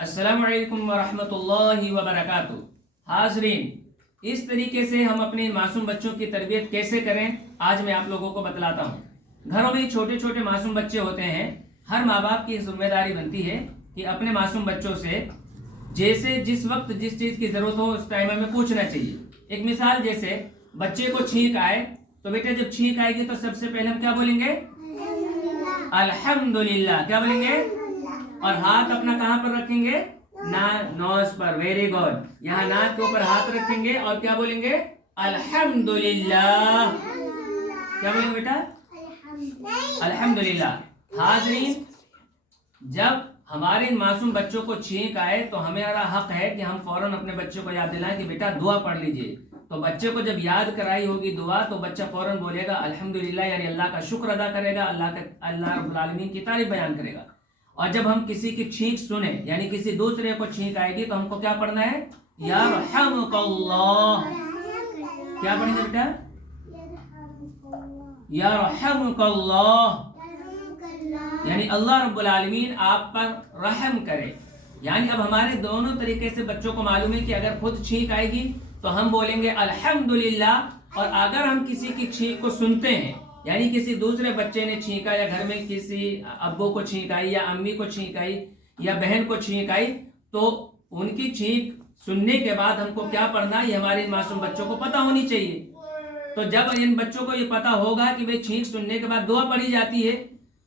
अस्सलामु अलैकुम वरहमतुल्लाहि वबरकातुहू। हाज़रीन, इस तरीके से हम अपने मासूम बच्चों की तरबियत कैसे करें, आज मैं आप लोगों को बतलाता हूँ। घरों में छोटे छोटे मासूम बच्चे होते हैं। हर माँ बाप की जिम्मेदारी बनती है कि अपने मासूम बच्चों से जैसे जिस वक्त जिस चीज़ की ज़रूरत हो उस टाइम में पूछना चाहिए। एक मिसाल, जैसे बच्चे को छींक आए तो बेटा जब छींक आएगी तो सबसे पहले हम क्या बोलेंगे? अल्हम्दुलिल्लाह। क्या बोलेंगे? और हाथ अपना कहाँ पर रखेंगे? नोज पर। Very good. यहाँ नाक के ऊपर हाथ रखेंगे और क्या बोलेंगे? अल्हम्दुलिल्लाह। क्या बोलेंगे बेटा? अल्हम्दुलिल्लाह। हाज़रीन, जब हमारे मासूम बच्चों को छींक आए तो हमारा हक है कि हम फौरन अपने बच्चों को याद दिलाएं कि बेटा दुआ पढ़ लीजिए। तो बच्चे को जब याद कराई होगी दुआ तो बच्चा फौरन बोलेगा अल्हम्दुलिल्लाह, यानी अल्लाह का शुक्र अदा करेगा, अल्लाह रब्बुल आलमीन की तारीफ बयान करेगा। और जब हम किसी की छींक सुने, यानी किसी दूसरे को छींक आएगी, तो हमको क्या पढ़ना है? या रहमुकल्लाह। क्या पढ़ेंगे बेटा? या रहमुकल्लाह, यानी अल्लाह रब्बुल आलमीन आप पर रहम करे। यानी अब हमारे दोनों तरीके से बच्चों को मालूम है कि अगर खुद छींक आएगी तो हम बोलेंगे अल्हम्दुलिल्लाह, और अगर हम किसी की छींक को सुनते हैं, यानी किसी दूसरे बच्चे ने छींका या घर में किसी अब्बू को छींक आई या अम्मी को छींक आई या बहन को छींक आई, तो उनकी छींक सुनने के बाद हमको क्या पढ़ना, ये हमारे मासूम बच्चों को पता होनी चाहिए। तो जब इन बच्चों को ये पता होगा कि भाई छींक सुनने के बाद दुआ पढ़ी जाती है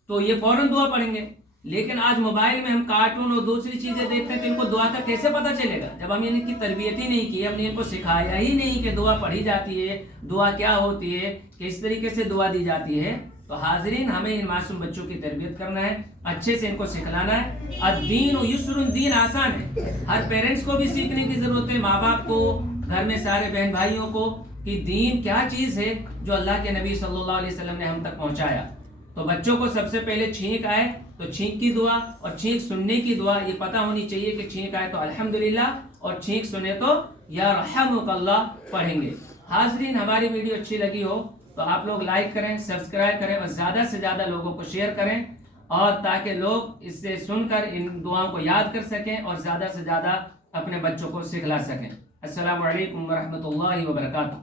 तो ये फौरन दुआ पढ़ेंगे। लेकिन आज मोबाइल में हम कार्टून और दूसरी चीजें देखते हैं तो इनको दुआ का कैसे पता चलेगा? जब हमने इनकी तरबियत ही नहीं की, हमने इनको सिखाया ही नहीं कि दुआ पढ़ी जाती है, दुआ क्या होती है, किस तरीके से दुआ दी जाती है। तो हाज़रीन, हमें इन मासूम बच्चों की तरबियत करना है, अच्छे से इनको सिखलाना है। अद्दीन युस्रुन, दीन आसान है। हर पेरेंट्स को भी सीखने की जरूरत है, माँ बाप को, घर में सारे बहन भाइयों को, कि दीन क्या चीज़ है जो अल्लाह के नबी सल्लल्लाहु अलैहि वसल्लम ने हम तक पहुँचाया। तो बच्चों को सबसे पहले छींक आए तो छींक की दुआ और छींक सुनने की दुआ ये पता होनी चाहिए कि छींक आए तो अल्हम्दुलिल्लाह और छींक सुने तो या रहमुकल्लाह पढ़ेंगे। हाज़रीन, हमारी वीडियो अच्छी लगी हो तो आप लोग लाइक करें, सब्सक्राइब करें और ज़्यादा से ज़्यादा लोगों को शेयर करें, और ताकि लोग इससे सुनकर इन दुआओं को याद कर सकें और ज़्यादा से ज़्यादा अपने बच्चों को सिखला सकें। अस्सलामु अलैकुम वरहमतुल्लाहि वबरकातुहू।